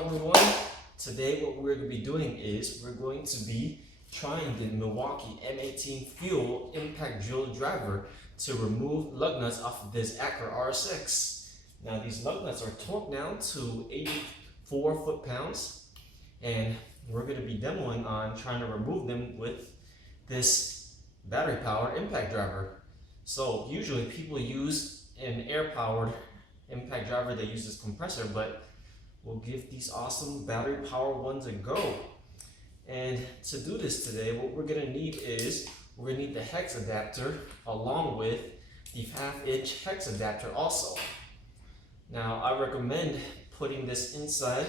everyone. Today what we're going to be doing is we're going to be trying the Milwaukee M18 fuel impact drill driver to remove lug nuts off of this Acura R6. Now these lug nuts are torqued down to 84 foot-pounds, and we're going to be demoing on trying to remove them with this battery powered impact driver. So usually people use an air powered impact driver that uses compressor, but we'll give these awesome battery powered ones a go. And to do this today, what we're gonna need is we're gonna need the hex adapter along with the 1/2-inch hex adapter also. Now I recommend putting this inside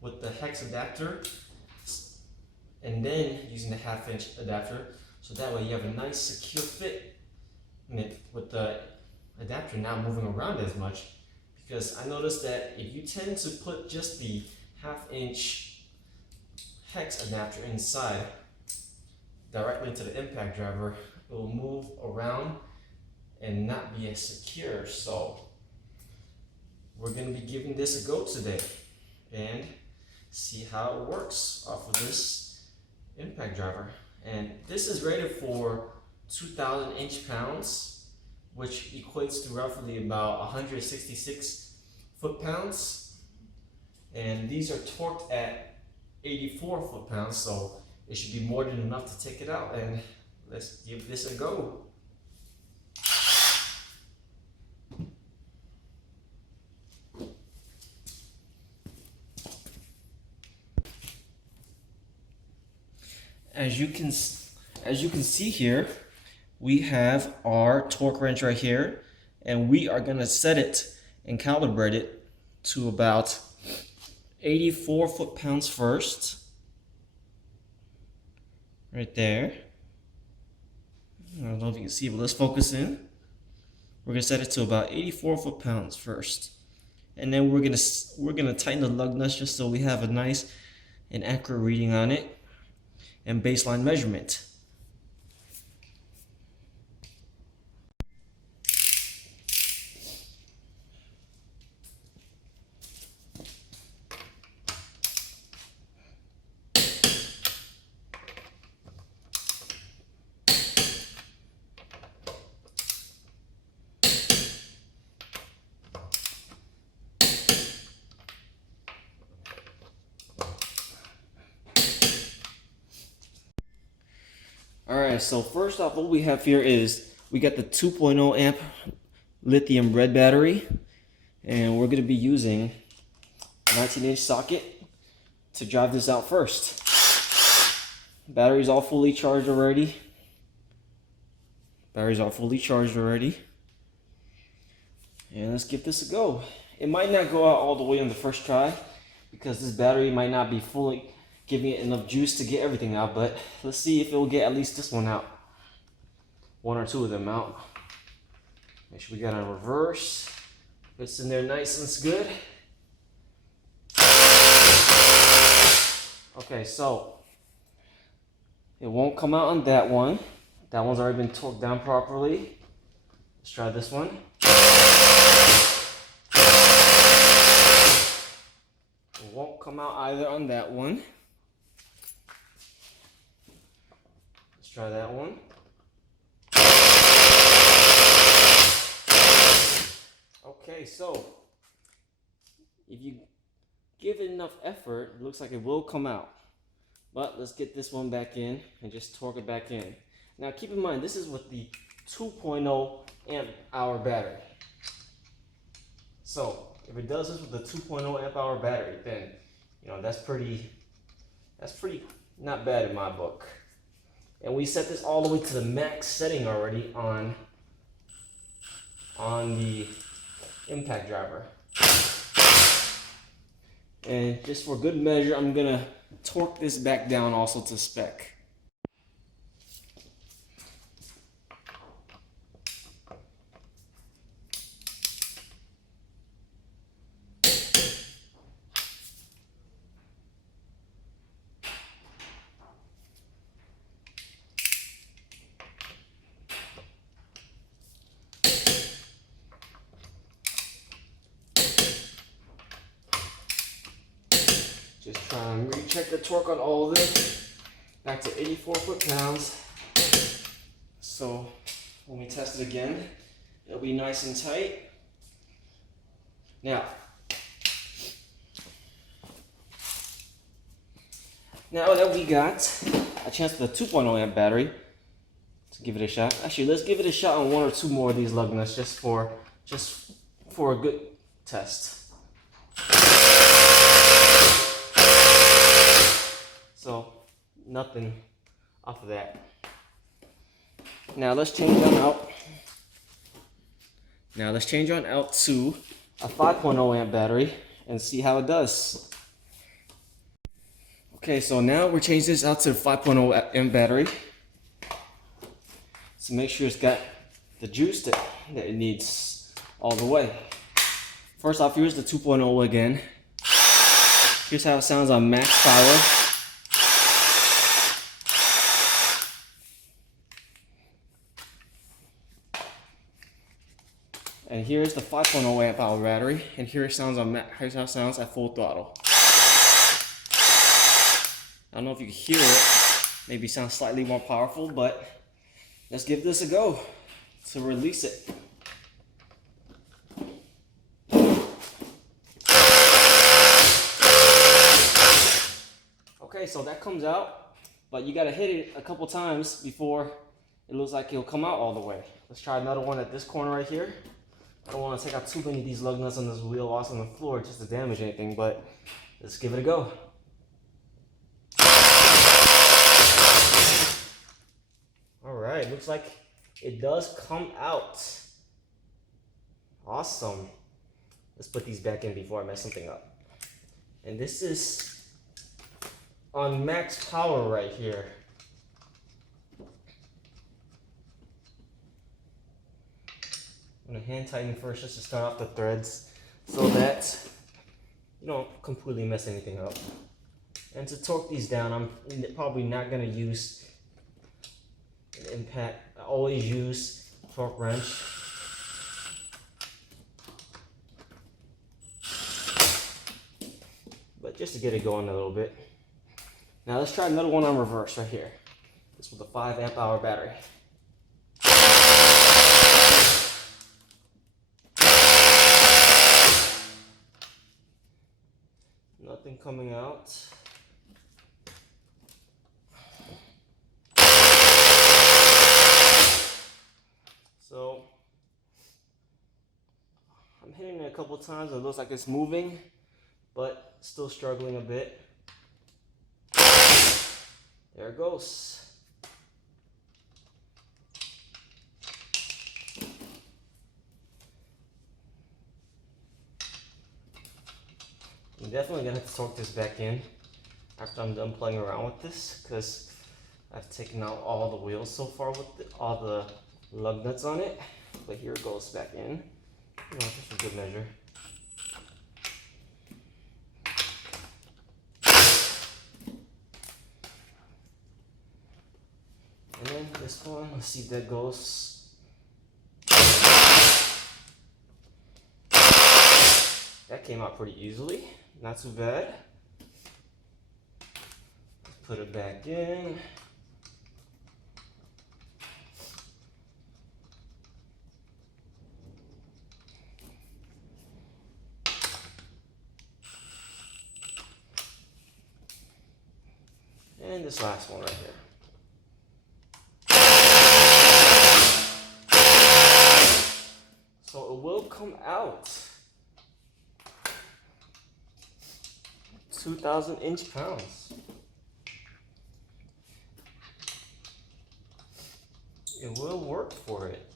with the hex adapter and then using the 1/2-inch adapter, so that way you have a nice secure fit with the adapter not moving around as much. Because I noticed that if you tend to put just the 1/2-inch hex adapter inside directly into the impact driver, it will move around and not be as secure. So we're going to be giving this a go today and see how it works off of this impact driver. And this is rated for 2,000 inch-pounds, which equates to roughly about 166 foot-pounds. And these are torqued at 84 foot-pounds, so it should be more than enough to take it out. And let's give this a go. As you can see here, we have our torque wrench right here, and we are going to set it and calibrate it to about 84 foot-pounds first. Right there. I don't know if you can see, but let's focus in. We're going to set it to about 84 foot-pounds first. And then we're going to tighten the lug nuts just so we have a nice and accurate reading on it and baseline measurement. Alright, so first off, what we have here is we got the 2.0 amp lithium red battery, and we're going to be using a 19-inch socket to drive this out first. Battery's all fully charged already. And let's give this a go. It might not go out all the way on the first try because this battery might not be fully giving it enough juice to get everything out, but let's see if it will get at least this one out. One or two of them out. Make sure we got it on reverse. It's in there nice and good. Okay, so it won't come out on that one. That one's already been torqued down properly. Let's try this one. It won't come out either on that one. Let's try that one. Okay, so if you give it enough effort, it looks like it will come out. But let's get this one back in and just torque it back in. Now keep in mind, this is with the 2.0 amp hour battery. So if it does this with the 2.0 amp hour battery, then that's pretty not bad in my book. And we set this all the way to the max setting already on the impact driver. And just for good measure, I'm gonna torque this back down also to spec. Just try and recheck the torque on all of this. Back to 84 foot-pounds. So when we test it again, it'll be nice and tight. Now that we got a chance for the 2.0 amp battery, let's give it a shot. Actually, let's give it a shot on one or two more of these lug nuts just for a good test. So nothing off of that. Now let's change on out. Now let's change on out to a 5.0 amp battery and see how it does. Okay, so now we're changing this out to the 5.0 amp battery. So make sure it's got the juice that it needs all the way. First off, here's the 2.0 again. Here's how it sounds on max power. And here's the 5.0 amp hour battery, and here's how it sounds at full throttle. I don't know if you can hear it, maybe it sounds slightly more powerful, but let's give this a go to release it. Okay, so that comes out, but you gotta hit it a couple times before it looks like it'll come out all the way. Let's try another one at this corner right here. I don't want to take out too many of these lug nuts on this wheel also on the floor just to damage anything, but let's give it a go. Alright, looks like it does come out. Awesome. Let's put these back in before I mess something up. And this is on max power right here. I'm going to hand tighten first just to start off the threads so that you don't completely mess anything up. And to torque these down, I'm probably not going to use an impact. I always use a torque wrench. But just to get it going a little bit. Now let's try another one on reverse right here. This with a 5 amp hour battery. Nothing coming out. So I'm hitting it a couple times. It looks like it's moving, but still struggling a bit. There it goes. I'm definitely gonna have to torque this back in after I'm done playing around with this, because I've taken out all the wheels so far with all the lug nuts on it. But here it goes back in. You know, just for good measure. And then this one, let's see if that goes. That came out pretty easily. Not too bad. Let's put it back in. And this last one right here. So it will come out 2,000 inch-pounds. It will work for it.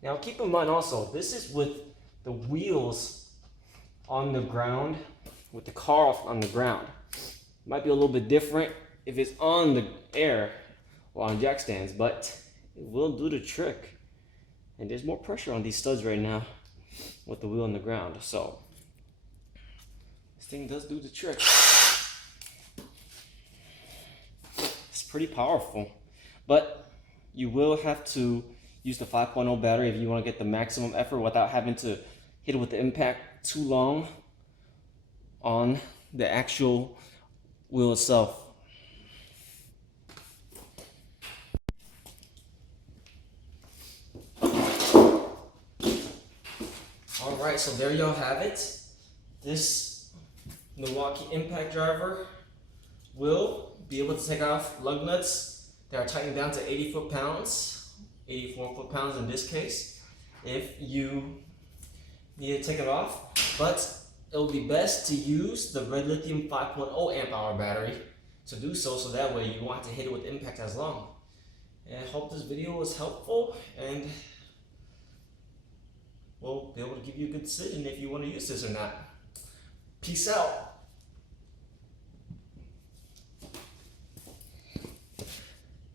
Now keep in mind also, this is with the wheels on the ground, with the car on the ground. Might be a little bit different if it's on the air or on jack stands, but it will do the trick. And there's more pressure on these studs right now with the wheel on the ground, so this thing does do the trick. It's pretty powerful, but you will have to use the 5.0 battery if you want to get the maximum effort without having to hit hit with the impact too long on the actual wheel itself. Alright, so there y'all have it. This Milwaukee impact driver will be able to take off lug nuts that are tightened down to 80 foot-pounds, 84 foot-pounds in this case, if you need to take it off. But it will be best to use the red lithium 5.0 amp hour battery to do so, so that way you won't have to hit it with impact as long. And I hope this video was helpful and will be able to give you a good decision if you want to use this or not. Peace out.